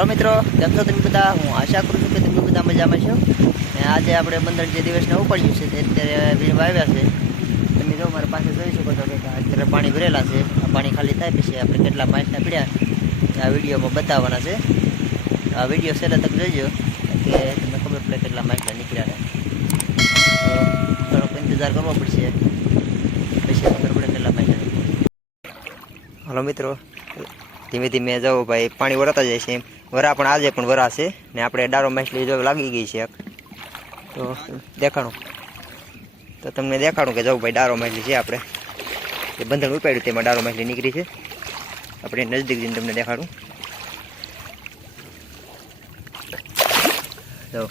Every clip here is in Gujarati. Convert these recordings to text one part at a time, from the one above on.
हेलो मित्रों, केम छो તમે બધા? હું આશા કરું છું કે તમે બધા મજામાં છો। અને આજે આપણે 15 જે દિવસને ઉપડ્યું છે તે અત્યારે વીણવા આવ્યા છે। તમે જો મારા પાસે જોઈ શકો છો કે અત્યારે પાણી ભરેલા છે। આ પાણી ખાલી થાય પછી આપણે કેટલા માછલા પીડ્યા આ વિડીયોમાં બતાવવાના છે। આ વિડીયો છેલ્લે તક જોઈજો કે તમને ખબર પડે કેટલા માછલા નીકળ્યા છે। તો થોડોક ઇંતજાર કરવો પડશે પછી ખબર પડે કેટલા માછલા નીકળ્યા। હાલો મિત્રો, ધીમે ધીમે જાઓ ભાઈ, પાણી વરાતા જાય છે। વરા પણ આજે પણ વરાશે ને આપણે ડારો માછલી જો લાગી ગઈ છે તો દેખાડું તો તમને દેખાડું કે જાઉં ભાઈ ડારો માછલી છે આપણે એ બંધણ ઉપાડ્યું તેમાં ડારો માછલી નીકળી છે। આપણે નજીક જઈને તમને દેખાડું। જો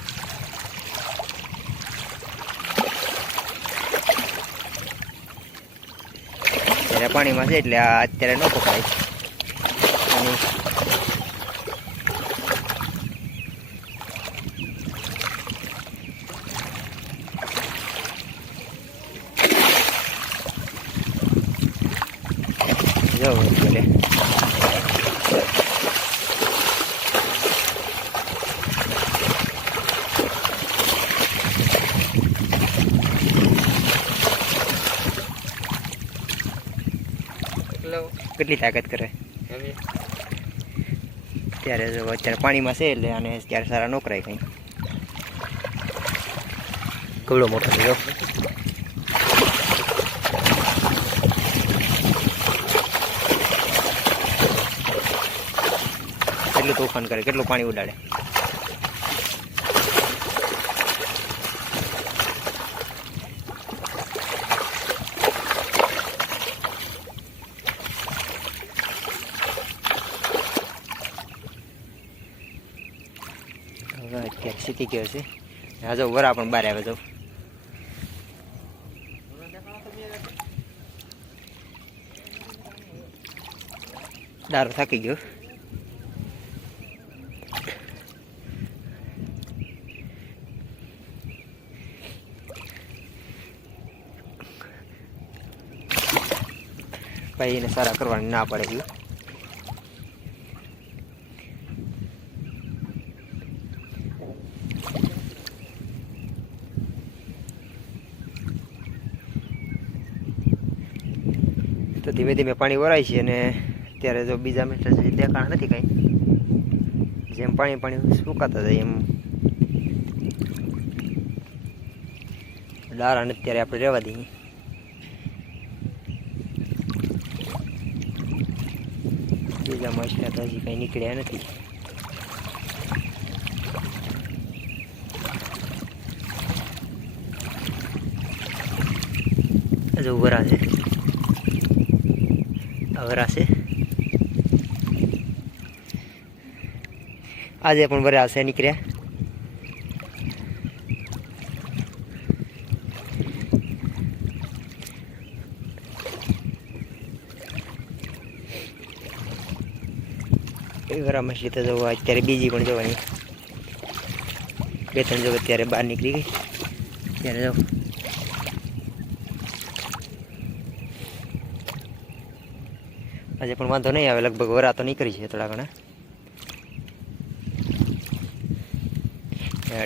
અત્યારે પાણીમાં છે એટલે આ અત્યારે ન પકડાય। જો એટલે કેટલી તાકાત કરે ત્યારે જો અત્યારે પાણીમાં છે એટલે આને ત્યારે સારા ન કરાય કંઈ। કવડો મોટો છે જો કેટલું તોફાન કરે, કેટલું પાણી ઉડાડે। અત્યારે સીધી ગયો છે। આ જો વરા પણ બહાર આવે જો ડારો થાકી ગયો। ભાઈ એને સારા કરવાની ના પડે ગયું। તો ધીમે ધીમે પાણી વરાય છે અને ત્યારે જો બીજા મીટર સુધી દેખાણ નથી કાંઈ। જેમ પાણી સુકાતા જાય એમ ડારાને અત્યારે આપણે રહેવા દઈએ। બીજા માછલા તો હજી કંઈ નીકળ્યા નથી। હજુ વરા છે, વરા છે આજે પણ વરા છે નીકળ્યા। વરા માછલી તો જોવા અત્યારે બીજી પણ જોવાની બે ત્રણ જો અત્યારે બહાર નીકળી ગઈ ત્યારે જો આજે પણ વાંધો નહીં આવે, લગભગ વરા તો નીકળી છે થોડા ઘણા।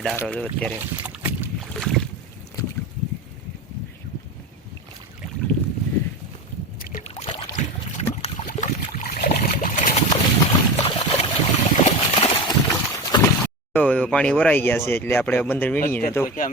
ડારો જો અત્યારે પાણી વરાઈ ગયા છે એટલે આપણે બંદર વીણીએ તો